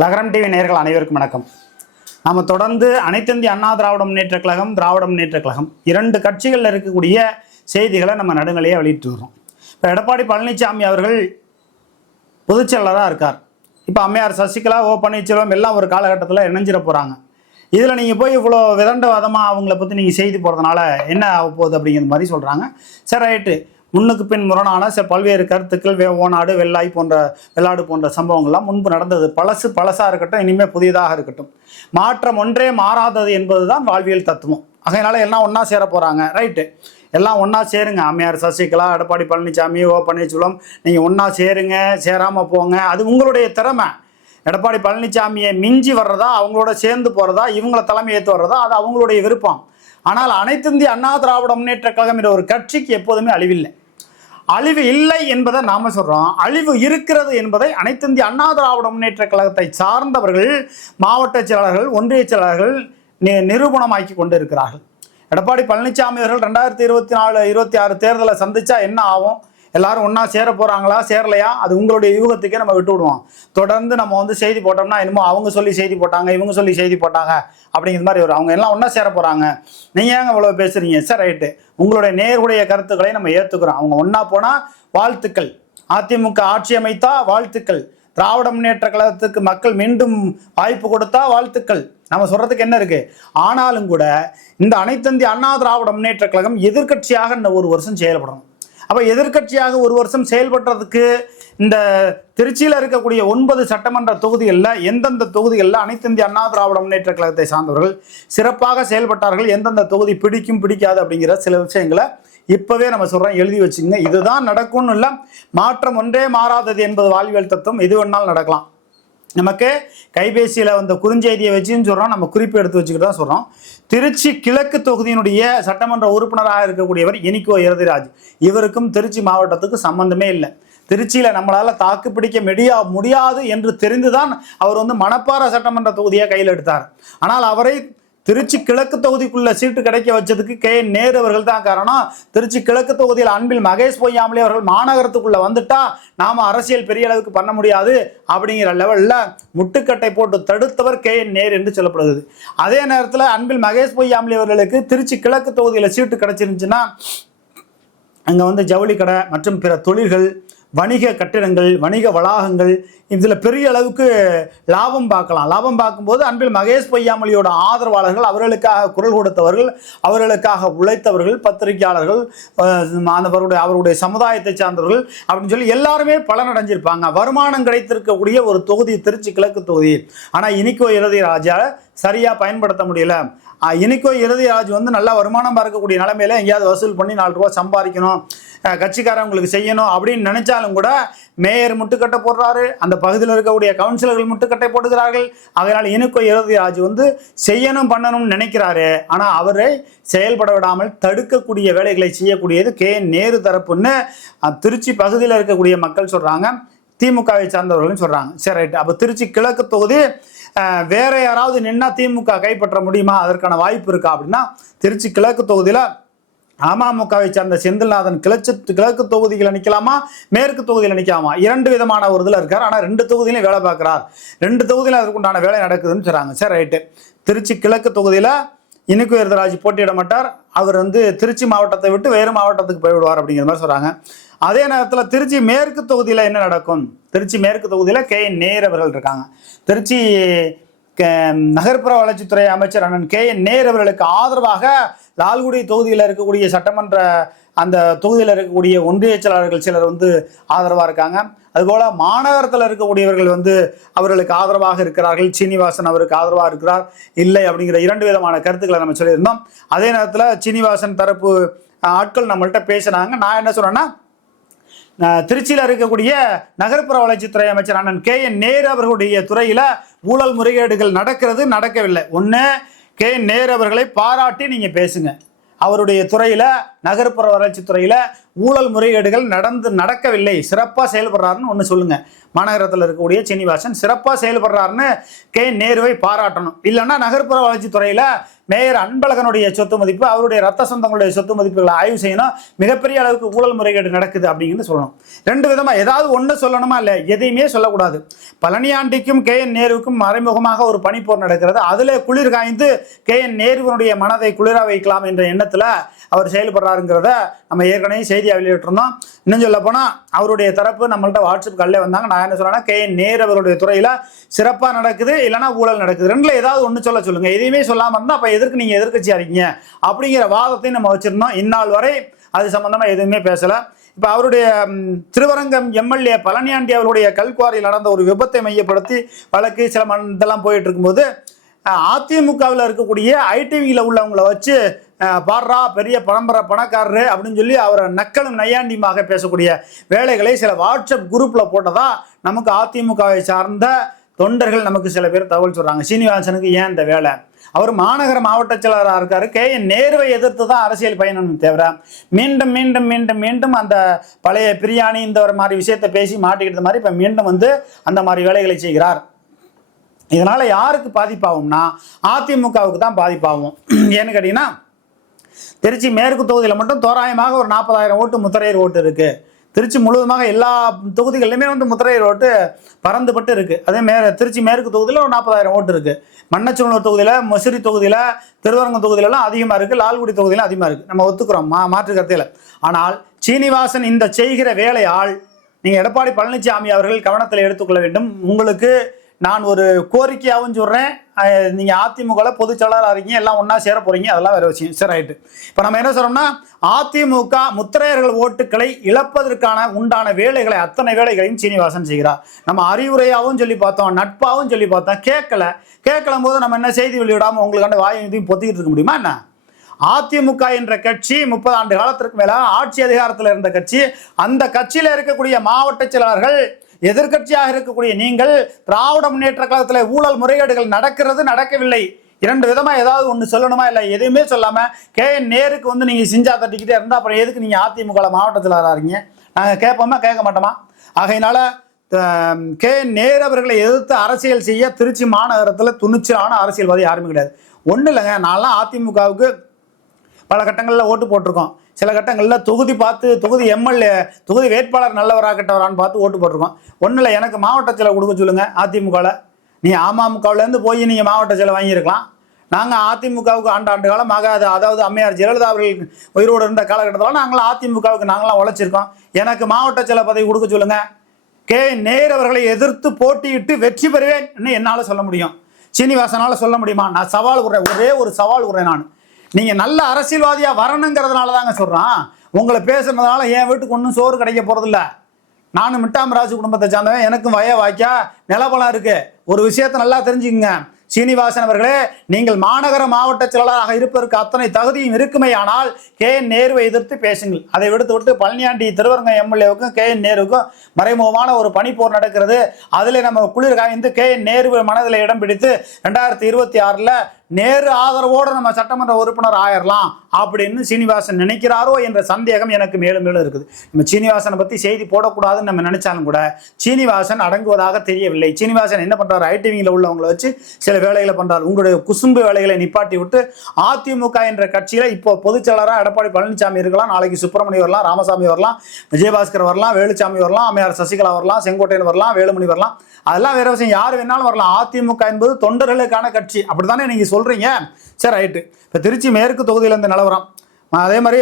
லகரம் டிவி நேர்கள் அனைவருக்கும் வணக்கம். நம்ம தொடர்ந்து அனைத்திந்திய அண்ணா திராவிட முன்னேற்ற கழகம் திராவிட முன்னேற்ற கழகம் இரண்டு கட்சிகளில் இருக்கக்கூடிய செய்திகளை நம்ம நடுநிலையாக வெளியிட்டு வரோம் இப்போ எடப்பாடி பழனிசாமி அவர்கள் பொதுச் செயலராக இருக்கார். இப்போ அம்மையார் சசிகலா ஓ பன்னீர்செல்வம் எல்லாம் ஒரு காலகட்டத்தில் இணைஞ்சிட போகிறாங்க இதில் நீங்கள் போய் இவ்வளோ விதண்டவாதமாக அவங்கள பற்றி நீங்கள் செய்தி போகிறதுனால என்ன ஆக போகுது அப்படிங்கிற மாதிரி சொல்கிறாங்க சரி ரைட்டு. முன்னுக்கு பின் முரணான சில பல்வேறு கருத்துக்கள் வே ஓநாடு வெள்ளாய் போன்ற வெள்ளாடு போன்ற சம்பவங்கள்லாம் முன்பு நடந்தது. பழசு பழசாக இருக்கட்டும் இனிமேல் புதியதாக இருக்கட்டும். மாற்றம் ஒன்றே மாறாதது என்பது தான் வாழ்வியல் தத்துவம். அதனால எல்லாம் ஒன்றா சேர போகிறாங்க ரைட்டு எல்லாம் ஒன்றா சேருங்க. அம்மையார் சசிகலா எடப்பாடி பழனிசாமி ஓ பன்னீர்செல்வம் நீங்கள் ஒன்றா சேருங்க சேராமல் போங்க. அது உங்களுடைய திறமை. எடப்பாடி பழனிசாமியை மிஞ்சி வர்றதா அவங்களோட சேர்ந்து போகிறதா இவங்கள தலைமை ஏற்று வர்றதா அது அவங்களுடைய விருப்பம். ஆனால் அனைத்திந்திய அண்ணா திராவிட முன்னேற்ற கழகம் என்ற ஒரு கட்சிக்கு எப்போதுமே அழிவில்லை. அழிவு இல்லை என்பதை நாம சொல்றோம். அழிவு இருக்கிறது என்பதை அனைத்திந்திய அண்ணா திராவிட முன்னேற்ற கழகத்தை சார்ந்தவர்கள் மாவட்ட செயலாளர்கள் ஒன்றிய செயலாளர்கள் நி- நிரூபணமாக்கி கொண்டு இருக்கிறார்கள் எடப்பாடி பழனிசாமி அவர்கள் ரெண்டாயிரத்தி இருபத்தி நாலு இருபத்தி ஆறு தேர்தலை சந்திச்சா என்ன ஆகும்? எல்லாரும் ஒன்றா சேர போகிறாங்களா சேரலையா? அது உங்களுடைய யூகத்துக்கே நம்ம விட்டு விடுவோம். தொடர்ந்து நம்ம வந்து செய்தி போட்டோம்னா என்னமோ அவங்க சொல்லி செய்தி போட்டாங்க இவங்க சொல்லி செய்தி போட்டாங்க அப்படிங்கிற மாதிரி வரும். அவங்க எல்லாம் ஒன்றா சேர போகிறாங்க நீங்கள் ஏங்க இவ்வளோ பேசுகிறீங்க சார் ரைட்டு. உங்களுடைய நேருடைய கருத்துக்களை நம்ம ஏற்றுக்கிறோம் அவங்க ஒன்றா போனால் வாழ்த்துக்கள். அதிமுக ஆட்சி அமைத்தா வாழ்த்துக்கள். திராவிட முன்னேற்ற கழகத்துக்கு மக்கள் மீண்டும் வாய்ப்பு கொடுத்தா வாழ்த்துக்கள். நம்ம சொல்றதுக்கு என்ன இருக்கு? ஆனாலும் கூட இந்த அனைத்தந்தி அண்ணா திராவிட முன்னேற்ற கழகம் எதிர்க்கட்சியாக இந்த ஒரு வருஷம் செயல்படணும். அப்போ எதிர்க்கட்சியாக ஒரு வருஷம் செயல்படுறதுக்கு இந்த திருச்சியில் இருக்கக்கூடிய ஒன்பது சட்டமன்ற தொகுதிகளில் எந்தெந்த தொகுதிகளில் அனைத்திந்திய அண்ணா திராவிட முன்னேற்ற கழகத்தை சார்ந்தவர்கள் சிறப்பாக செயல்பட்டார்கள் எந்தெந்த தொகுதி பிடிக்கும் பிடிக்காது அப்படிங்கிற சில விஷயங்களை இப்போவே நம்ம சொல்கிறோம் எழுதி வச்சுங்க இதுதான் நடக்கும்னு இல்லை மாற்றம் ஒன்றே மாறாதது என்பது வாழ்வியல் தத்துவம். எது வேணாலும் நடக்கலாம். நமக்கு கைபேசியில் வந்த குறுஞ்செய்தியை வச்சுன்னு சொல்கிறோம் நம்ம குறிப்பு எடுத்து வச்சுக்கிட்டு தான் சொல்கிறோம் திருச்சி கிழக்கு தொகுதியினுடைய சட்டமன்ற உறுப்பினராக இருக்கக்கூடியவர் இனிக்கோ இறதிராஜ் இவருக்கும் திருச்சி மாவட்டத்துக்கு சம்பந்தமே இல்லை. திருச்சியில் நம்மளால் தாக்கு பிடிக்க முடியா முடியாது என்று தெரிந்துதான் அவர் வந்து மணப்பாறை சட்டமன்ற தொகுதியை கையில் எடுத்தார். ஆனால் அவரை திருச்சி கிழக்கு தொகுதிக்குள்ள சீட்டு கிடைக்க வச்சதுக்கு கே நேரு அவர்கள் தான் காரணம். திருச்சி கிழக்கு தொகுதியில் அன்பில் மகேஷ் பொய்யாமலே அவர்கள் மாநகரத்துக்குள்ள வந்துட்டா நாம அரசியல் பெரிய அளவுக்கு பண்ண முடியாது அப்படிங்கிற லெவல்ல முட்டுக்கட்டை போட்டு தடுத்தவர் கே என் நேரு என்று சொல்லப்படுகிறது அதே நேரத்தில் அன்பில் மகேஷ் பொய்யாமலே அவர்களுக்கு திருச்சி கிழக்கு தொகுதியில் சீட்டு கிடைச்சிருந்துச்சுன்னா அங்கே வந்து ஜவுளி கடை மற்றும் பிற தொழில்கள் வணிக கட்டிடங்கள் வணிக வளாகங்கள் இதில் பெரிய அளவுக்கு லாபம் பார்க்கலாம். லாபம் பார்க்கும்போது அன்பில் மகேஷ் பொய்யாமொழியோட ஆதரவாளர்கள் அவர்களுக்காக குரல் கொடுத்தவர்கள் அவர்களுக்காக உழைத்தவர்கள் பத்திரிகையாளர்கள் அஹ், அவருடைய அவருடைய சமுதாயத்தை சார்ந்தவர்கள் அப்படின்னு சொல்லி எல்லாருமே பலனடைஞ்சிருப்பாங்க. வருமானம் கிடைத்திருக்கக்கூடிய ஒரு தொகுதி திருச்சி கிழக்கு தொகுதி. ஆனால் இனிக்கோ இறுதி ராஜா சரியாக பயன்படுத்த முடியல. இனிக்கோ இனிக்கோ இறுதிராஜ் வந்து நல்லா வருமானம் பார்க்கக்கூடிய நிலைமையில எங்கேயாவது வசூல் பண்ணி நாலு ரூபா சம்பாதிக்கணும். கட்சிக்காரவங்களுக்கு செய்யணும் அப்படின்னு நினைச்சாலும் கூட மேயர் முட்டுக்கட்டை போடுறாரு. அந்த பகுதியில் இருக்கக்கூடிய கவுன்சிலர்கள் முட்டுக்கட்டை போடுகிறார்கள் அதனால் இறுதி இறுதிராஜ் வந்து செய்யணும் பண்ணணும்னு நினைக்கிறாரு. ஆனால் அவரை செயல்பட விடாமல் தடுக்கக்கூடிய வேலைகளை செய்யக்கூடியது கே. நேரு தரப்புன்னு திருச்சி பகுதியில் இருக்கக்கூடிய மக்கள் சொல்கிறாங்க திமுகவை சார்ந்தவர்களும் சொல்கிறாங்க சரி ரைட். அப்போ திருச்சி கிழக்கு தொகுதி வேற யாராவது நின்னா திமுக கைப்பற்ற முடியுமா? அதற்கான வாய்ப்பு இருக்கா அப்படின்னா திருச்சி கிழக்கு தொகுதியில் அமமுகவை சேர்ந்த செந்தில்நாதன் கிளச்சு கிழக்கு தொகுதியில் நிற்கலாமா மேற்கு தொகுதியில் நிற்கலாமா இரண்டு விதமான ஒரு இதில் இருக்கார். ஆனால் ரெண்டு தொகுதியிலையும் வேலை பார்க்குறார். ரெண்டு தொகுதியில் அதுக்குண்டான வேலை நடக்குதுன்னு சொல்கிறாங்க சார் ரைட்டு. திருச்சி கிழக்கு தொகுதியில் இனிக்கு எருதராஜ் போட்டியிட மாட்டார். அவர் வந்து திருச்சி மாவட்டத்தை விட்டு வேறு மாவட்டத்துக்கு போய்விடுவார் அப்படிங்கிற மாதிரி சொல்கிறாங்க அதே நேரத்தில் திருச்சி மேற்கு தொகுதியில் என்ன நடக்கும்? திருச்சி மேற்கு தொகுதியில் கே. என். நேர் அவர்கள் இருக்காங்க. திருச்சி க- நகர்ப்புற வளர்ச்சித்துறை அமைச்சர் அண்ணன் கே. என். நேர் அவர்களுக்கு ஆதரவாக லால்குடி தொகுதியில் இருக்கக்கூடிய சட்டமன்ற அந்த தொகுதியில் இருக்கக்கூடிய ஒன்றிய செயலாளர்கள் சிலர் வந்து ஆதரவாக இருக்காங்க. அதுபோல் மாநகரத்தில் இருக்கக்கூடியவர்கள் வந்து அவர்களுக்கு ஆதரவாக இருக்கிறார்கள். சீனிவாசன் அவருக்கு ஆதரவாக இருக்கிறார். இல்லை அப்படிங்கிற இரண்டு விதமான கருத்துக்களை நம்ம சொல்லியிருந்தோம். அதே நேரத்தில் சீனிவாசன் தரப்பு ஆட்கள் நம்மள்கிட்ட பேசுனாங்க. நான் என்ன சொன்னேன்னா திருச்சியில் இருக்கக்கூடிய நகர்ப்புற வளர்ச்சித்துறை அமைச்சர் அண்ணன் கே என் நேரு அவர்களுடைய துறையில் ஊழல் முறைகேடுகள் நடக்கிறது நடக்கவில்லை. ஒன்று கே நேர் அவர்களை பாராட்டி நீங்கள் பேசுங்க. அவருடைய துறையில் நகர்ப்புற வளர்ச்சி துறையில் ஊழல் முறைகேடுகள் நடந்து நடக்கவில்லை. சிறப்பாக செயல்படுறாருன்னு ஒன்று சொல்லுங்க. மாநகரத்தில் இருக்கக்கூடிய சீனிவாசன் சிறப்பாக செயல்படுறாருன்னு கே நேருவை பாராட்டணும். இல்லைன்னா நகர்ப்புற வளர்ச்சித்துறையில் மேயர் அன்பழகனுடைய சொத்து மதிப்பு அவருடைய ரத்த சொந்தங்களுடைய சொத்து மதிப்புகளை ஆய்வு செய்யணும். மிகப்பெரிய அளவுக்கு ஊழல் முறைகேடு நடக்குது அப்படிங்கிறது சொல்லணும். ரெண்டு விதமாக ஏதாவது ஒன்று சொல்லணுமா இல்லை? எதையுமே சொல்லக்கூடாது. பழனியாண்டிக்கும் கே என் நேருவுக்கும் மறைமுகமாக ஒரு பனிப்போர் நடக்கிறது. அதில் குளிர் காய்ந்து கே என் நேருவனுடைய மனதை குளிர வைக்கலாம் என்ற எண்ணத்தில் அவர் செயல்படுறாருங்கிறத நம்ம ஏற்கனவே செய்தியாக வெளியிட்டிருந்தோம். இன்னும் சொல்ல போனால் அவருடைய தரப்பு நம்மள்ட்ட வாட்ஸ்அப் கல்லே வந்தாங்க. நான் என்ன சொல்கிறேன்னா கே நேர் அவருடைய துறையில் சிறப்பாக நடக்குது இல்லைனா ஊழல் நடக்குது. ரெண்டில் ஏதாவது ஒன்று சொல்ல சொல்லுங்கள் எதையுமே சொல்லாமல் இருந்தால் அப்போ எதற்கு நீங்கள் எதிர்க்கட்சியாக இருக்கீங்க? அப்படிங்கிற வாதத்தையும் நம்ம வச்சுருந்தோம். இந்நாள் வரை அது சம்மந்தமாக எதுவுமே பேசலை. இப்போ அவருடைய திருவரங்கம் எம்எல்ஏ பழனியாண்டி அவருடைய கல்குவாரியில் நடந்த ஒரு விபத்தை மையப்படுத்தி வழக்கு சில மண் இதெல்லாம் போயிட்டு இருக்கும்போது அதிமுகவில் இருக்கக்கூடிய ஐடிவியில் உள்ளவங்களை வச்சு பாடுறா பெரிய பரம்பரை பணக்காரரு அப்படின்னு சொல்லி அவரை நக்கலும் நையாண்டியுமாக பேசக்கூடிய வேலைகளை சில வாட்ஸ்அப் குரூப்பில் போட்டதா நமக்கு அதிமுகவை சார்ந்த தொண்டர்கள் நமக்கு சில பேர் தகவல் சொல்கிறாங்க சீனிவாசனுக்கு ஏன் இந்த வேலை? அவர் மாநகர மாவட்ட செயலராக இருக்காரு. கே. என். நேர்வை எதிர்த்து தான் அரசியல் பயணம் தேவை. மீண்டும் மீண்டும் மீண்டும் மீண்டும் அந்த பழைய பிரியாணி இந்த ஒரு மாதிரி விஷயத்தை பேசி மாட்டிக்கிட்ட மாதிரி இப்போ மீண்டும் வந்து அந்த மாதிரி வேலைகளை செய்கிறார். இதனால் யாருக்கு பாதிப்பாகும்னா அதிமுகவுக்கு தான் பாதிப்பாகும். ஏன்னு கேட்டிங்கன்னா திருச்சி மேற்கு தொகுதியில் மட்டும் தோராயமாக ஒரு நாற்பதாயிரம் ஓட்டு முத்திரையர் ஓட்டு இருக்கு. திருச்சி முழுவதுமாக எல்லா தொகுதிகளிலுமே வந்து முத்திரையர் ஓட்டு பறந்துபட்டு இருக்கு. அதே மே திருச்சி மேற்கு தொகுதியில் ஒரு நாற்பதாயிரம் ஓட்டு இருக்கு. மண்ணச்சநல்லூர் தொகுதியில் மொசிறி தொகுதியில் திருவரங்கம் தொகுதியிலலாம் அதிகமாக இருக்குது லால்குடி தொகுதியிலும் அதிகமாக இருக்குது நம்ம ஒத்துக்கிறோம். மா மாற்று கருத்தில். ஆனால் சீனிவாசன் இந்த செய்கிற வேலையால் நீங்கள் எடப்பாடி பழனிசாமி அவர்கள் கவனத்தில் எடுத்துக்கொள்ள வேண்டும். உங்களுக்கு நான் ஒரு கோரிக்கையாகவும் சொல்கிறேன் நீங்கள் அதிமுகவில் பொதுச்செயலாளராக இருக்கீங்க. எல்லாம் ஒன்றா சேர போகிறீங்க அதெல்லாம் வேறு விஷயம். சரி ரைட்டு இப்போ நம்ம என்ன சொல்கிறோம்னா அதிமுக முத்திரையர்கள் ஓட்டுக்களை இழப்பதற்கான உண்டான வேலைகளை அத்தனை வேலைகளையும் சீனிவாசன் செய்கிறார். நம்ம அறிவுரையாகவும் சொல்லி பார்த்தோம் நட்பாகவும் சொல்லி பார்த்தோம். கேட்கல. கேட்கலும் போது நம்ம என்ன செய்தி வெளியிடாமல் உங்களுக்கான வாயை இதையும் பொத்திக்கிட்டு இருக்க முடியுமா என்ன? அதிமுக என்ற கட்சி முப்பது ஆண்டு காலத்திற்கு மேல ஆட்சி அதிகாரத்தில் இருந்த கட்சி அந்த கட்சியில் இருக்கக்கூடிய மாவட்ட செயலாளர்கள் எதிர்க்கட்சியாக இருக்கக்கூடிய நீங்கள் திராவிட முன்னேற்ற கழகத்தில் ஊழல் முறைகேடுகள் நடக்கிறது நடக்கவில்லை. இரண்டு விதமாக ஏதாவது ஒன்று சொல்லணுமா இல்லை? எதுவுமே சொல்லாமல் கே என் நேருக்கு வந்து நீங்கள் சிஞ்சா தட்டிக்கிட்டே இருந்தால் அப்புறம் எதுக்கு நீங்கள் அதிமுக மாவட்டத்தில் செயலாளராக நாங்கள் கேட்போமா கேட்க மாட்டோமா? ஆகையினால கே நேர் அவர்களை எதிர்த்து அரசியல் செய்ய திருச்சி மாநகரத்தில் துணிச்சலான அரசியல்வாதி யாருமே கிடையாது. ஒன்றும் இல்லைங்க நான்லாம் அதிமுகவுக்கு பல கட்டங்களில் ஓட்டு போட்டிருக்கோம். சில கட்டங்களில் தொகுதி பார்த்து தொகுதி எம்எல்ஏ தொகுதி வேட்பாளர் நல்லவரா கெட்டவரான்னு பார்த்து ஓட்டு போட்டிருக்கோம். ஒன்றும் இல்லை எனக்கு மாவட்ட செயலை கொடுக்க சொல்லுங்கள் அதிமுகவில் நீ அமமுகவுலேருந்து போய் நீங்கள் மாவட்ட செயலை வாங்கியிருக்கலாம். நாங்கள் அதிமுகவுக்கு ஆண்டு ஆண்டு காலமாக அது அதாவது அம்மையார் ஜெயலலிதா அவர்கள் உயிரோடு இருந்த காலகட்டத்தில் நாங்களாம் அதிமுகவுக்கு நாங்களாம் உழைச்சிருக்கோம். எனக்கு மாவட்ட செயலை பதவி கொடுக்க சொல்லுங்கள் கே. நேர் அவர்களை எதிர்த்து போட்டியிட்டு வெற்றி பெறுவேன். என்னால் சொல்ல முடியும். சீனிவாசனால் சொல்ல முடியுமா? நான் சவால் விடுறேன். ஒரே ஒரு சவால் விடுறேன் நான். நீங்கள் நல்ல அரசியல்வாதியாக வரணுங்கிறதுனால தாங்க சொல்கிறான் உங்களை பேசுனதுனால என் வீட்டுக்கு ஒன்றும் சோறு கிடைக்க போகிறதில்ல நானும் மிட்டாமராஜு குடும்பத்தை சார்ந்தவன் எனக்கும் வய வாய்க்கா நிலபலம் இருக்குது ஒரு விஷயத்தை நல்லா தெரிஞ்சுக்குங்க. சீனிவாசன் அவர்களே நீங்கள் மாநகர மாவட்ட செயலாளராக இருப்பதற்கு அத்தனை தகுதியும் இருக்குமே ஆனால் கே. என். நேருவை எதிர்த்து பேசுங்கள். அதை விடுத்து விட்டு பழனியாண்டி திருவரங்க எம்எல்ஏவுக்கும் கே. என். நேருக்கும் மறைமுகமான ஒரு பனிப்போர் நடக்கிறது. அதில் நம்ம குளிர் காய்ந்து கே. என். நேரு மனதில் இடம் பிடித்து ரெண்டாயிரத்தி இருபத்தி ஆறில் நேரு ஆதரவோடு நம்ம சட்டமன்ற உறுப்பினர் ஆயிரலாம் அப்படின்னு சீனிவாசன் நினைக்கிறாரோ என்ற சந்தேகம் எனக்கு மேலும் மேலும் இருக்குது. நம்ம சீனிவாசனை பற்றி செய்தி போடக்கூடாதுன்னு நம்ம நினைச்சாலும் கூட சீனிவாசன் அடங்குவதாக தெரியவில்லை. சீனிவாசன் என்ன பண்ணுறாரு ஐடிவிங்கில் உள்ளவங்களை வச்சு சில வேலைகளை பண்றாரு. உங்களுடைய குசும்பு வேலைகளை நிப்பாட்டி விட்டு அதிமுக என்ற கட்சியில இப்போ பொதுச்செயலராக எடப்பாடி பழனிசாமி இருக்கலாம். நாளைக்கு சுப்பிரமணியம் வரலாம் ராமசாமி வரலாம் விஜயபாஸ்கர் வரலாம் வேலுச்சாமி வரலாம் அம்மையார் சசிகலா வரலாம் செங்கோட்டையன் வரலாம் வேலுமணி வரலாம். அதெல்லாம் வேற விஷயம். யார் வேணாலும் வரலாம். அதிமுக என்பது தொண்டர்களுக்கான கட்சி. அப்படித்தானே நீங்க சொல்கிறீங்க சரி ரைட்டு இப்போ திருச்சி மேற்கு தொகுதியில இந்த நிலவரம். அதே மாதிரி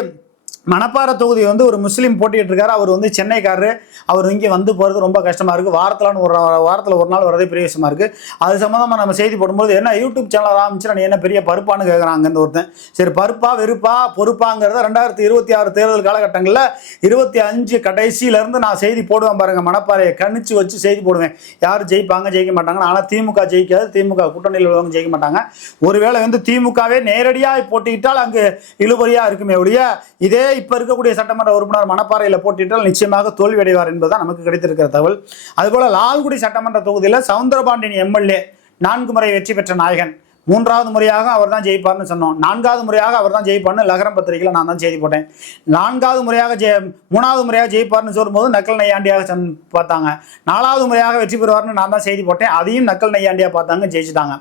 மணப்பாறை தொகுதி வந்து ஒரு முஸ்லீம் போட்டிட்டு இருக்காரு. அவர் வந்து சென்னைக்காரரு. அவர் இங்கே வந்து போகிறது ரொம்ப கஷ்டமாக இருக்குது வாரத்தில்னு ஒரு வாரத்தில் ஒரு நாள் வரதே பெரிய விஷயமா இருக்குது அது சம்மந்தமாக நம்ம செய்தி போடும்போது என்ன யூடியூப் சேனல் ஆரம்பிச்சு நான் என்ன பெரிய பருப்பான்னு கேட்குறாங்க இந்த ஒருத்தன். சரி பருப்பா வெறுப்பா பொறுப்பாங்கிறத ரெண்டாயிரத்தி இருபத்தி ஆறு தேர்தல் காலகட்டங்களில் இருபத்தி அஞ்சு கடைசியிலேருந்து நான் செய்தி போடுவேன் பாருங்கள் மணப்பாறையை கணிச்சு வச்சு செய்தி போடுவேன். யார் ஜெயிப்பாங்க ஜெயிக்க மாட்டாங்க ஆனால் திமுக ஜெயிக்காது திமுக கூட்டணியில் உள்ளவங்க ஜெயிக்க மாட்டாங்க. ஒருவேளை வந்து திமுகவே நேரடியாக போட்டிக்கிட்டால் அங்கே இழுபறியாக இருக்குமே ஒழிய இதே இப்போ இருக்கக்கூடிய சட்டமன்ற உறுப்பினர் மணப்பாறையில் போட்டியிட்டால் நிச்சயமாக தோல்வி அடைவார் என்பதுதான் நமக்கு கிடைத்திருக்கிற தகவல். அதுபோல் லால்குடி சட்டமன்ற தொகுதியில் சவுந்தரபாண்டியன் எம்எல்ஏ நான்கு முறை வெற்றி பெற்ற நாயகன். மூன்றாவது முறையாக அவர் தான் ஜெயிப்பார்னு சொன்னோம். நான்காவது முறையாக அவர் தான் ஜெயிப்பார்னு லகரம் பத்திரிகையில் நான் தான் செய்தி போட்டேன். நான்காவது முறையாக ஜெய மூணாவது முறையாக ஜெயிப்பார்னு சொல்லும்போது நக்கல் நையாண்டியாக சந் பார்த்தாங்க. நாலாவது முறையாக வெற்றி பெறுவார்னு நான் தான் செய்தி போட்டேன். அதையும் நக்கல் நையாண்டியாக பார்த்தாங்க ஜெயிச்சுட்டாங்க.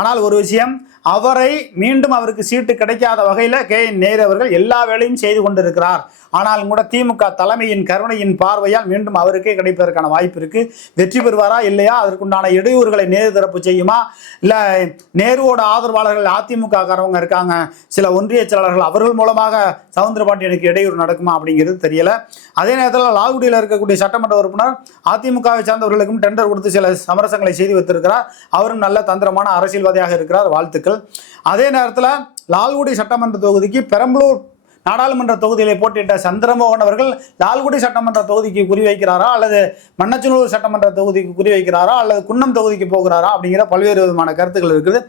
ஆனால் ஒரு விஷயம் அவரை மீண்டும் அவருக்கு சீட்டு கிடைக்காத வகையில் கே என் நேரு அவர்கள் எல்லா வேலையும் செய்து கொண்டிருக்கிறார். ஆனாலும் கூட திமுக தலைமையின் கருணையின் பார்வையால் மீண்டும் அவருக்கே கிடைப்பதற்கான வாய்ப்பு இருக்கு. வெற்றி பெறுவாரா இல்லையா? அதற்குண்டான இடையூறுகளை நேரு தரப்பு செய்யுமா? இல்லை நேருவோட ஆதரவாளர்கள் அதிமுக காரவங்க இருக்காங்க. சில ஒன்றிய செயலாளர்கள் அவர்கள் மூலமாக சவுந்தர பாண்டியனுக்கு இடையூறு நடக்குமா அப்படிங்கிறது தெரியல. அதே நேரத்தில் லால்குடியில் இருக்கக்கூடிய சட்டமன்ற உறுப்பினர் அதிமுகவை சார்ந்தவர்களுக்கும் டெண்டர் கொடுத்து சில சமரசங்களை செய்து வைத்திருக்கிறார். அவரும் நல்ல தந்திரமான அரசியல்வாதியாக இருக்கிறார். வாழ்த்துக்கள். அதே நேரத்தில் லால்குடி சட்டமன்ற தொகுதிக்கு பெரம்பலூர் நாடாளுமன்ற தொகுதியிலே போட்டியிட்ட சந்திரமோகன் அவர்கள் லால்குடி சட்டமன்ற தொகுதிக்கு குறிவைக்கிறாரா அல்லது மன்னச்சநல்லூர் சட்டமன்ற தொகுதிக்கு குறிவைக்கிறாரா அல்லது குன்னம் தொகுதிக்கு போகிறாரா அப்படிங்கிற பல்வேறு விதமான கருத்துக்கள் இருக்குது.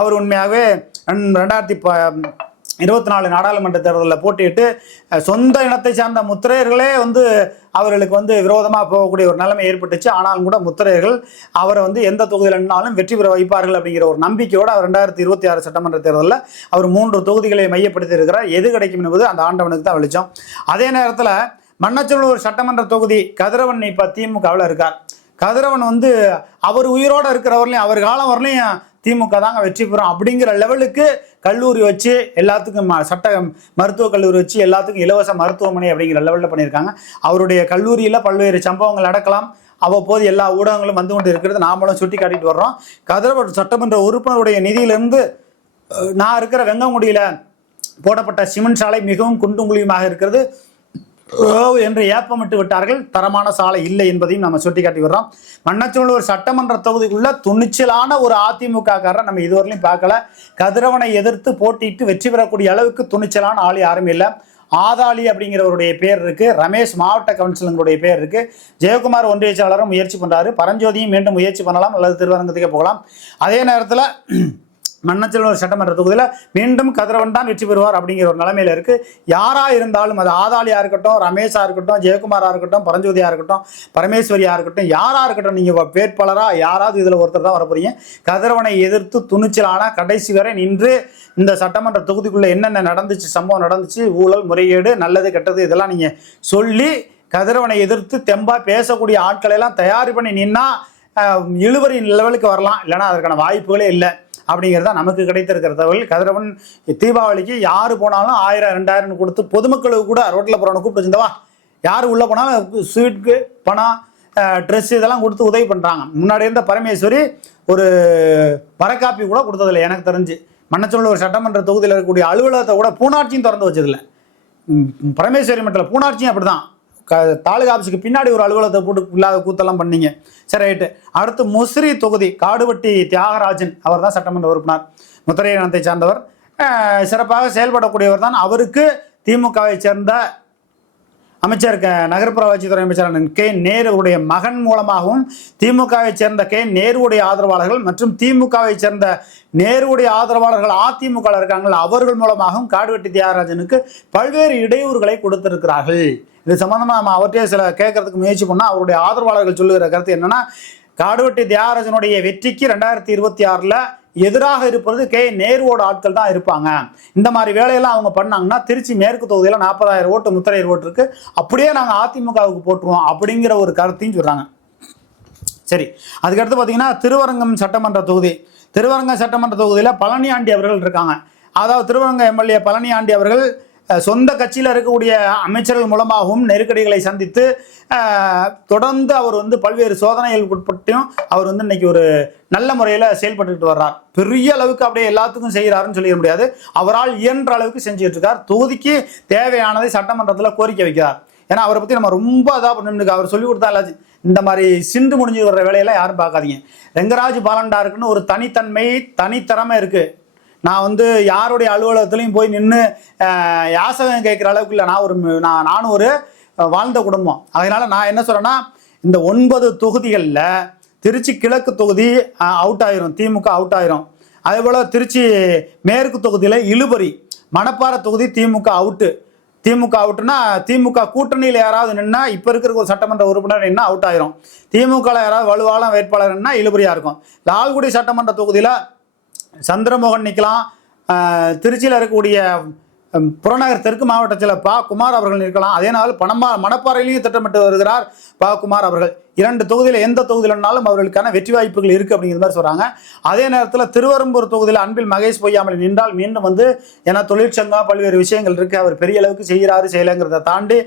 அவர் உண்மையாகவே ரெண்டாயிரத்தி ப இருபத்தி நாலு நாடாளுமன்ற தேர்தலில் போட்டியிட்டு சொந்த இனத்தை சார்ந்த முத்திரையர்களே வந்து அவர்களுக்கு வந்து விரோதமாக போகக்கூடிய ஒரு நிலைமை ஏற்பட்டுச்சு. ஆனாலும் கூட முத்திரையர்கள் அவரை வந்து எந்த தொகுதியிலனாலும் வெற்றி பெற வைப்பார்கள் அப்படிங்கிற ஒரு நம்பிக்கையோடு அவர் ரெண்டாயிரத்தி இருபத்தி ஆறு சட்டமன்ற தேர்தலில் அவர் மூன்று தொகுதிகளை மையப்படுத்தி இருக்கிறார். எது கிடைக்கும் என்பது அந்த ஆண்டவனுக்கு தான் வெளிச்சம். அதே நேரத்தில் மன்னச்சநல்லூர் சட்டமன்ற தொகுதி கதிரவன் இப்போ திமுகவில் இருக்கார். கதிரவன் வந்து அவர் உயிரோடு இருக்கிறவர்களையும் அவர் காலம் வரலையும் திமுக தாங்க வெற்றி பெறும் அப்படிங்கிற லெவலுக்கு கல்லூரி வச்சு எல்லாத்துக்கும் ம- சட்ட மருத்துவக் கல்லூரி வச்சு எல்லாத்துக்கும் இலவச மருத்துவமனை அப்படிங்கிற லெவலில் பண்ணியிருக்காங்க. அவருடைய கல்லூரியில் பல்வேறு சம்பவங்கள் நடக்கலாம். அவ்வப்போது எல்லா ஊடகங்களும் வந்து கொண்டு இருக்கிறது. நாமளும் சுட்டி காட்டிட்டு வர்றோம். கதிரவர் சட்டமன்ற உறுப்பினருடைய நிதியிலிருந்து நான் இருக்கிற வெங்கங்குடியில் போடப்பட்ட சிமெண்ட் சாலை மிகவும் குண்டும் குழியுமாக இருக்கிறது. என்று ஏப்பமிட்டு விட்டார்கள். தரமான சாலை இல்லை என்பதையும் நம்ம சுட்டிக்காட்டி வர்றோம் மன்னச்சநல்லூர் சட்டமன்ற தொகுதிக்குள்ள துணிச்சலான ஒரு அதிமுக காரரை நம்ம இதுவரையிலும் பார்க்கல. கதிரவனை எதிர்த்து போட்டியிட்டு வெற்றி பெறக்கூடிய அளவுக்கு துணிச்சலான ஆள் யாரும் இல்லை. ஆதாளி அப்படிங்கிறவருடைய பேர் இருக்கு. ரமேஷ் மாவட்ட கவுன்சிலருடைய பேர் இருக்கு. ஜெயக்குமார் ஒன்றியச்சாளரும் முயற்சி பண்றாரு. பரஞ்சோதியும் மீண்டும் முயற்சி பண்ணலாம். அல்லது திருவரங்கத்துக்கே போகலாம். அதே நேரத்தில் மன்னச்செல்வர் சட்டமன்ற தொகுதியில் மீண்டும் கதிரவன் தான் வெற்றி பெறுவார் அப்படிங்கிற ஒரு நிலைமையில இருக்கு. யாரா இருந்தாலும் அது ஆதாலியா இருக்கட்டும் ரமேஷா இருக்கட்டும் ஜெயக்குமாரா இருக்கட்டும் பரஞ்சோதியா இருக்கட்டும் பரமேஸ்வரியா இருக்கட்டும் யாரா இருக்கட்டும் நீங்க வேட்பாளரா யாராவது இதுல ஒருத்தர் தான் வரப்போறீங்க. கதிரவனை எதிர்த்து துணிச்சலான கடைசி வரை நின்று இந்த சட்டமன்ற தொகுதிக்குள்ள என்னென்ன நடந்துச்சு சம்பவம் நடந்துச்சு ஊழல் முறைகேடு நல்லது கெட்டது இதெல்லாம் நீங்க சொல்லி கதிரவனை எதிர்த்து தெம்பா பேசக்கூடிய ஆட்களை எல்லாம் தயார் பண்ணி நின்னா இழுவரின் லெவலுக்கு வரலாம். இல்லைன்னா அதற்கான வாய்ப்புகளே இல்லை. அப்படிங்கிறதா நமக்கு கிடைத்திருக்கிற தகவல். கதிரவன் தீபாவளிக்கு யார் போனாலும் ஆயிரம் ரெண்டாயிரம் கொடுத்து பொதுமக்களுக்கு கூட ரோட்டில் போகிறவனை கூப்பிட்டு வச்சிருந்தவா யார் உள்ளே போனாலும் ஸ்வீட்க்கு பணம் ட்ரெஸ் இதெல்லாம் கொடுத்து உதவி பண்ணுறாங்க முன்னாடி இருந்த பரமேஸ்வரி ஒரு வரக்காப்பி கூட கொடுத்ததில்லை எனக்கு தெரிஞ்சு. மன்னச்சொல்லூர் சட்டமன்ற தொகுதியில் இருக்கக்கூடிய அலுவலகத்தை கூட பூனாட்சியும் திறந்து வச்சதில்லை. பரமேஸ்வரி மட்டத்தில் பூனாட்சியும் அப்படி தான் க தாலுகா ஆஃபீஸுக்கு பின்னாடி ஒரு அலுவலகத்தை போட்டு இல்லாத கூத்தெல்லாம் பண்ணீங்க. சரி ரைட்டு. அடுத்து முசிறி தொகுதி காடுவட்டி தியாகராஜன் அவர் தான் சட்டமன்ற உறுப்பினர். முத்திரை இனத்தை சார்ந்தவர் சிறப்பாக செயல்படக்கூடியவர் தான். அவருக்கு திமுகவை சேர்ந்த அமைச்சர் நகர்ப்புற வளர்ச்சித்துறை அமைச்சரான கே. நேருடைய மகன் மூலமாகவும் திமுகவை சேர்ந்த கே. நேருடைய ஆதரவாளர்கள் மற்றும் திமுகவை சேர்ந்த நேருடைய ஆதரவாளர்கள் அதிமுக இருக்காங்கள் அவர்கள் மூலமாகவும் காடுவெட்டி தியாகராஜனுக்கு பல்வேறு இடையூறுகளை கொடுத்திருக்கிறார்கள். இது சம்பந்தமாக நம்ம அவர்கிட்டயே சில கேட்கறதுக்கு முயற்சி பண்ணால் அவருடைய ஆதரவாளர்கள் சொல்லுகிற கருத்து என்னன்னா காடுவெட்டி தியாகராஜனுடைய வெற்றிக்கு ரெண்டாயிரத்தி இருபத்தி ஆறில் எதிராக இருப்பது கே. நேருவோட ஆட்கள் தான் இருப்பாங்க. இந்த மாதிரி வேலையெல்லாம் அவங்க பண்ணாங்கன்னா திருச்சி மேற்கு தொகுதியில் நாற்பதாயிரம் ஓட்டு முத்திரையர் ஓட்டு இருக்கு. அப்படியே நாங்கள் அதிமுகவுக்கு போட்டுருவோம் அப்படிங்கிற ஒரு கருத்தையும் சொல்றாங்க. சரி அதுக்கடுத்து பார்த்தீங்கன்னா திருவரங்கம் சட்டமன்ற தொகுதி. திருவரங்கம் சட்டமன்ற தொகுதியில் பழனியாண்டி அவர்கள் இருக்காங்க. அதாவது திருவரங்கம் எம்எல்ஏ பழனியாண்டி அவர்கள் சொந்த கட்சியில் இருக்கக்கூடிய அமைச்சர்கள் மூலமாகவும் நெருக்கடிகளை சந்தித்து தொடர்ந்து அவர் வந்து பல்வேறு சோதனைகளுக்கு உட்பட்டும் அவர் வந்து இன்னைக்கு ஒரு நல்ல முறையில் செயல்பட்டுக்கிட்டு வர்றார். பெரிய அளவுக்கு அப்படியே எல்லாத்துக்கும் செய்கிறாருன்னு சொல்லிட முடியாது. அவரால் இயன்ற அளவுக்கு செஞ்சுட்டு இருக்கார் தொகுதிக்கு தேவையானதை சட்டமன்றத்தில் கோரிக்கை வைக்கிறார். ஏன்னா அவரை பற்றி நம்ம ரொம்ப இதாக பண்ணிருக்கு அவர் சொல்லி கொடுத்தா எல்லாச்சும் இந்த மாதிரி சிண்டு முடிஞ்சு வர்ற வேலையெல்லாம் யாரும் பார்க்காதீங்க. ரெங்கராஜ் பாலண்டாருக்குன்னு ஒரு தனித்தன்மை தனித்திறமை இருக்குது நான் வந்து யாருடைய அலுவலகத்துலையும் போய் நின்று யாசகம் கேட்குற அளவுக்கு இல்லை. நான் ஒரு நான் நானும் ஒரு வாழ்ந்த குடும்பம். அதனால் நான் என்ன சொல்கிறேன்னா இந்த ஒன்பது தொகுதிகளில் திருச்சி கிழக்கு தொகுதி அவுட் ஆயிரும். திமுக அவுட் ஆயிரும். அதே போல் திருச்சி மேற்கு தொகுதியில் இழுபறி மணப்பாறை தொகுதி திமுக அவுட்டு திமுக அவுட்டுனா திமுக கூட்டணியில் யாராவது நின்னா இப்போ இருக்கிற ஒரு சட்டமன்ற உறுப்பினர் நின்னா அவுட் ஆயிரும். திமுகவில் யாராவது வலுவான வேட்பாளர் நின்னா இழுபறியாக இருக்கும். லால்குடி சட்டமன்ற தொகுதியில் சந்திரமோகன் நிற்கலாம் திருச்சியில் இருக்கக்கூடிய புறநகர் தெற்கு மாவட்டத்தில் பா. குமார் அவர்கள் இருக்கலாம். அதே நாள் பணமா மணப்பாறையிலையும் திட்டமிட்டு வருகிறார் பா. குமார் அவர்கள். இரண்டு தொகுதியில் எந்த தொகுதியிலனாலும் அவர்களுக்கான வெற்றி வாய்ப்புகள் இருக்குது அப்படிங்கிற மாதிரி சொல்கிறாங்க அதே நேரத்தில் திருவரம்பூர் தொகுதியில் அன்பில் மகேஷ் பொய்யாமல் நின்றால் மீண்டும் வந்து ஏன்னா தொழிற்சங்கம் பல்வேறு விஷயங்கள் இருக்குது அவர் பெரிய அளவுக்கு செய்கிறாரு செய்யலைங்கிறத தாண்டி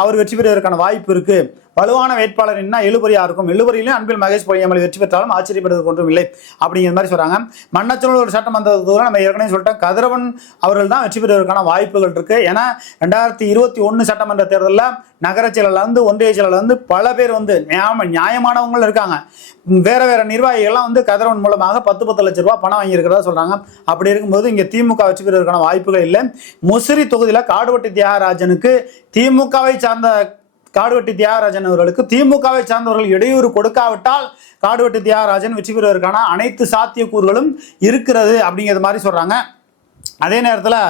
அவர் வெற்றி பெறுவதற்கான வாய்ப்பு இருக்குது வலுவான வேட்பாளர் என்ன எழுபறியா இருக்கும். எழுபறியிலும் அன்பில் மகேஷ் பொய்யாமல் வெற்றி பெற்றாலும் ஆச்சரியப்படுவதற்கு ஒன்றும் இல்லை. அப்படிங்கிற மாதிரி சொல்றாங்க. மன்னச்சூழல் ஒரு சட்டமன்ற தொகுதியில் நம்ம ஏற்கனவே சொல்லிட்டோம். கதிரவன் அவர்கள் தான் வெற்றி பெறுவதற்கான வாய்ப்புகள் இருக்கு. ஏன்னா ரெண்டாயிரத்தி இருபத்தி ஒன்று சட்டமன்ற தேர்தலில் நகர செயலாளர்ல இருந்து ஒன்றிய செயலாளர்ல பல பேர் வந்து நியாயமானவங்களும் இருக்காங்க. வேற வேற நிர்வாகிகள்லாம் வந்து கதிரவன் மூலமாக பத்து பத்து லட்ச ரூபா பணம் வாங்கியிருக்கிறதா சொல்றாங்க. அப்படி இருக்கும்போது இங்க திமுக வெற்றி பெறுவதற்கான வாய்ப்புகள் இல்லை. முசிறி தொகுதியில் காடுவட்டி தியாகராஜனுக்கு திமுகவை சார்ந்த காடுவெட்டி தியாகராஜன் அவர்களுக்கு திமுகவை சார்ந்தவர்கள் இடையூறு கொடுக்காவிட்டால் காடுவெட்டி தியாகராஜன் வெற்றி பெறுவதற்கான அனைத்து சாத்தியக்கூறுகளும் இருக்கிறது அப்படிங்கிறது மாதிரி சொல்கிறாங்க அதே நேரத்தில்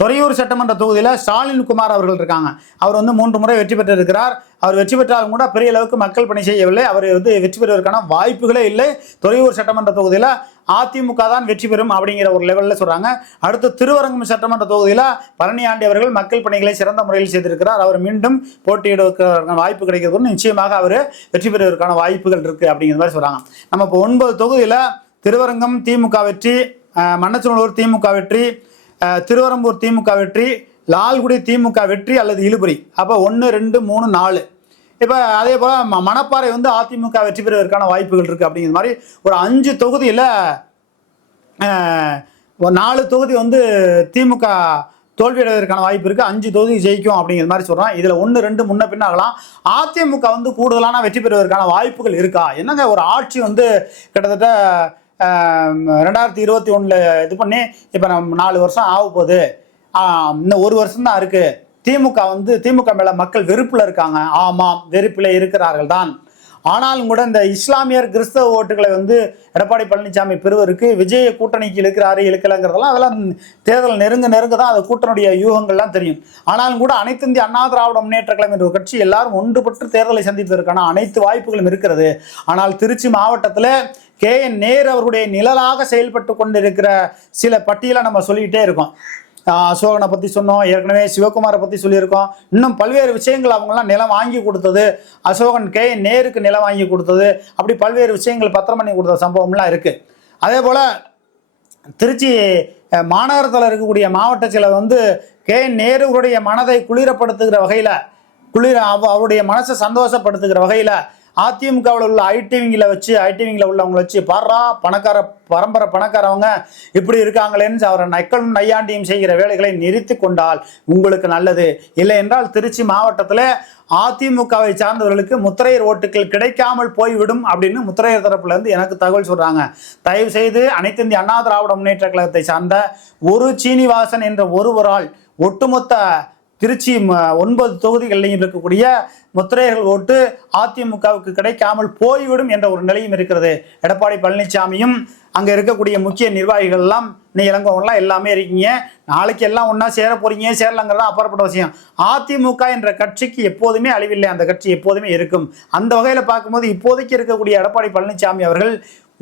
துறையூர் சட்டமன்ற தொகுதியில் ஸ்டாலின் குமார் அவர்கள் இருக்காங்க. அவர் வந்து மூன்று முறை வெற்றி பெற்றிருக்கிறார். அவர் வெற்றி பெற்றாலும் கூட பெரிய அளவுக்கு மக்கள் பணி செய்யவில்லை. அவர் வந்து வெற்றி பெறுவதற்கான வாய்ப்புகளே இல்லை. துறையூர் சட்டமன்ற தொகுதியில் அதிமுக தான் வெற்றி பெறும் அப்படிங்கிற ஒரு லெவலில் சொல்கிறாங்க அடுத்து திருவரங்கம் சட்டமன்ற தொகுதியில் பழனியாண்டி அவர்கள் மக்கள் பணிகளை சிறந்த முறையில் செய்திருக்கிறார். அவர் மீண்டும் போட்டியிடுவதற்கான வாய்ப்பு கிடைக்கிறது நிச்சயமாக அவர் வெற்றி பெறுவதற்கான வாய்ப்புகள் இருக்குது அப்படிங்கிற மாதிரி சொல்கிறாங்க நம்ம இப்போ ஒன்பது தொகுதியில் திருவரங்கம் திமுக வெற்றி மன்னச்சனூர் திமுக வெற்றி திருவரம்பூர் திமுக வெற்றி லால்குடி திமுக வெற்றி அல்லது இழுபறி. அப்போ ஒன்று ரெண்டு மூணு நாலு. இப்போ அதே போல் ம மணப்பாறை வந்து அதிமுக வெற்றி பெறுவதற்கான வாய்ப்புகள் இருக்குது அப்படிங்கிற மாதிரி ஒரு அஞ்சு தொகுதியில் ஒரு நாலு தொகுதி வந்து திமுக தோல்வியடைவதற்கான வாய்ப்பு இருக்குது அஞ்சு தொகுதி ஜெயிக்கும் அப்படிங்கிற மாதிரி சொல்கிறோம் இதில் ஒன்று ரெண்டு முன்ன பின்ன ஆகலாம். அதிமுக வந்து கூடுதலான வெற்றி பெறுவதற்கான வாய்ப்புகள் இருக்கா? என்னங்க ஒரு ஆட்சி வந்து கிட்டத்தட்ட ரெண்டாயிரத்தி இருபத்தி ஒன்றில் இது பண்ணி இப்போ நம்ம நாலு வருஷம் ஆக போகுது இன்னும் ஒரு வருஷம் தான் இருக்குது திமுக வந்து திமுக மேலே மக்கள் வெறுப்பில் இருக்காங்க. ஆமாம் வெறுப்பில் இருக்கிறார்கள் தான். ஆனாலும் கூட இந்த இஸ்லாமியர் கிறிஸ்தவ ஓட்டுகளை வந்து எடப்பாடி பழனிசாமி பெறுவருக்கு விஜய கூட்டணிக்கு இழுக்கிறாரு இழுக்கலைங்கிறதெல்லாம் அதெல்லாம் தேர்தல் நெருங்க நெருங்க தான் அது கூட்டணியுடைய யூகங்கள்லாம் தெரியும். ஆனாலும் கூட அனைத்து இந்திய அண்ணா திராவிட முன்னேற்ற கழகம் என்ற கட்சி எல்லாரும் ஒன்றுபட்டு தேர்தலை சந்திப்பதற்கான அனைத்து வாய்ப்புகளும் இருக்கிறது. ஆனால் திருச்சி மாவட்டத்தில் கே என் நேர் அவருடைய நிழலாக செயல்பட்டு கொண்டிருக்கிற சில பட்டியலை நம்ம சொல்லிக்கிட்டே இருக்கோம். அசோகனை பற்றி சொன்னோம் ஏற்கனவே சிவகுமாரை பற்றி சொல்லியிருக்கோம். இன்னும் பல்வேறு விஷயங்கள் அவங்களாம் நிலம் வாங்கி கொடுத்தது. அசோகன் கே என் நேருக்கு நிலம் வாங்கி கொடுத்தது. அப்படி பல்வேறு விஷயங்கள் பத்திரம் பண்ணி கொடுத்த சம்பவம்லாம் இருக்குது அதே போல் திருச்சி மாநகரத்தில் இருக்கக்கூடிய மாவட்ட செயலர் வந்து கே நேருடைய மனதை குளிரப்படுத்துகிற வகையில் குளிர அவ அவருடைய மனசை சந்தோஷப்படுத்துகிற வகையில் அதிமுகவில் உள்ள ஐடிவிங்கில் வச்சு ஐடிவிங்கில் உள்ளவங்களை வச்சு பாடுறா பணக்கார பரம்பரை பணக்காரவங்க இப்படி இருக்காங்களேன்னு அவரை நக்கலும் நையாண்டியும் செய்கிற வேலைகளை நிறுத்தி கொண்டால் உங்களுக்கு நல்லது. இல்லை என்றால் திருச்சி மாவட்டத்தில் அதிமுகவை சார்ந்தவர்களுக்கு முத்திரையர் ஓட்டுகள் கிடைக்காமல் போய்விடும் அப்படின்னு முத்திரையர் தரப்புலேருந்து எனக்கு தகவல் சொல்கிறாங்க தயவு செய்து அனைத்து இந்திய அண்ணா திராவிட முன்னேற்ற கழகத்தை சார்ந்த ஒரு சீனிவாசன் என்ற ஒருவரால் ஒட்டுமொத்த திருச்சி ஒன்பது தொகுதிகளிலையும் இருக்கக்கூடிய முத்திரையர்கள் ஓட்டு அதிமுகவுக்கு கிடைக்காமல் போய்விடும் என்ற ஒரு நிலையும் இருக்கிறது. எடப்பாடி பழனிசாமியும் அங்கே இருக்கக்கூடிய முக்கிய நிர்வாகிகள் எல்லாம் நீ இளங்கோவன்லாம் எல்லாமே இருக்கீங்க. நாளைக்கு எல்லாம் ஒன்றா சேர போறீங்க சேரலங்கிறது அப்பாற்பட்ட விஷயம். அதிமுக என்ற கட்சிக்கு எப்போதுமே அழிவில்லை. அந்த கட்சி எப்போதுமே இருக்கும். அந்த வகையில் பார்க்கும்போது இப்போதைக்கு இருக்கக்கூடிய எடப்பாடி பழனிசாமி அவர்கள்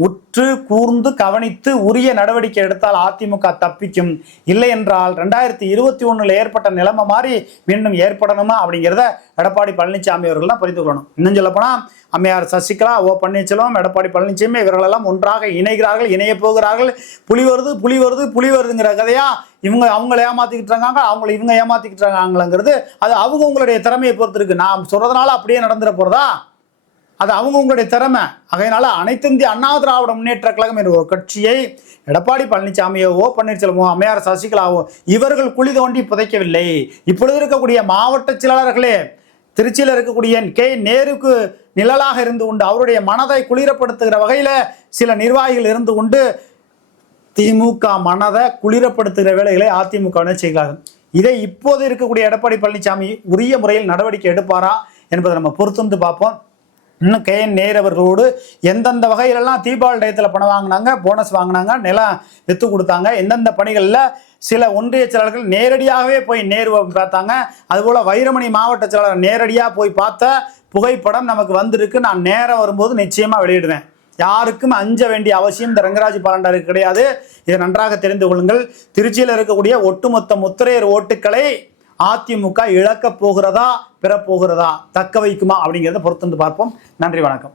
உற்று கூர்ந்து கவனித்து உரிய நடவடிக்கை எடுத்தால் அதிமுக தப்பிக்கும். இல்லை என்றால் ரெண்டாயிரத்தி இருபத்தி ஒன்றில் ஏற்பட்ட நிலைமை மாதிரி மீண்டும் ஏற்படணுமா அப்படிங்கிறத எடப்பாடி பழனிசாமி அவர்கள் தான் புரிந்து கொள்ளணும். இன்னும் சொல்லப்போனால் அம்மையார் சசிகலா ஓ பன்னீர்செல்வம் எடப்பாடி பழனிசாமி இவர்களெல்லாம் ஒன்றாக இணைகிறார்கள் இணைய போகிறார்கள். புலி வருது புலி வருது புலி வருதுங்கிற கதையா இவங்க அவங்கள ஏமாத்திக்கிட்டு இருக்காங்க அவங்கள இவங்க ஏமாத்திக்கிட்டு இருக்காங்களங்கிறது அது அவங்க உங்களுடைய திறமையை பொறுத்து இருக்கு. நான் சொல்றதுனால அப்படியே நடந்துட போறதா? அது அவங்கவுங்களுடைய திறமை. அதனால அனைத்து இந்திய அண்ணா திராவிட முன்னேற்ற கழகம் என்ற ஒரு கட்சியை எடப்பாடி பழனிசாமியோ ஓ பன்னீர்செல்வமோ அம்மையார் சசிகலாவோ இவர்கள் குழி தோண்டி புதைக்கவில்லை. இப்பொழுது இருக்கக்கூடிய மாவட்ட செயலாளர்களே திருச்சியில் இருக்கக்கூடிய கே நேருக்கு நிழலாக இருந்து கொண்டு அவருடைய மனதை குளிரப்படுத்துகிற வகையில் சில நிர்வாகிகள் இருந்து கொண்டு திமுக மனதை குளிரப்படுத்துகிற வேலைகளை அதிமுக செய்கிறார்கள். இதை இப்போது இருக்கக்கூடிய எடப்பாடி பழனிசாமி உரிய முறையில் நடவடிக்கை எடுப்பாரா என்பதை நம்ம பொறுத்திருந்து பார்ப்போம். இன்னும் கே என் நேரு அவர்களோடு எந்தெந்த வகையிலெல்லாம் தீபாவளி டயத்தில் பணம் வாங்கினாங்க போனஸ் வாங்கினாங்க நிலம் வித்து கொடுத்தாங்க எந்தெந்த பணிகளில் சில ஒன்றிய செயலாளர்கள் நேரடியாகவே போய் நேரு பார்த்தாங்க. அதுபோல் வைரமணி மாவட்ட செயலாளர் நேரடியாக போய் பார்த்த புகைப்படம் நமக்கு வந்திருக்கு. நான் நேரம் வரும்போது நிச்சயமாக வெளியிடுவேன். யாருக்கும் அஞ்ச வேண்டிய அவசியம் இந்த ரங்கராஜ் பாலண்டாருக்கு கிடையாது. இதை நன்றாக தெரிந்து கொள்ளுங்கள். திருச்சியில் இருக்கக்கூடிய ஒட்டுமொத்த முத்திரையர் ஓட்டுக்களை அதிமுக இழக்கப் போகிறதா பெறப்போகிறதா தக்க வைக்குமா அப்படிங்கிறத பொறுத்து வந்து பார்ப்போம். நன்றி வணக்கம்.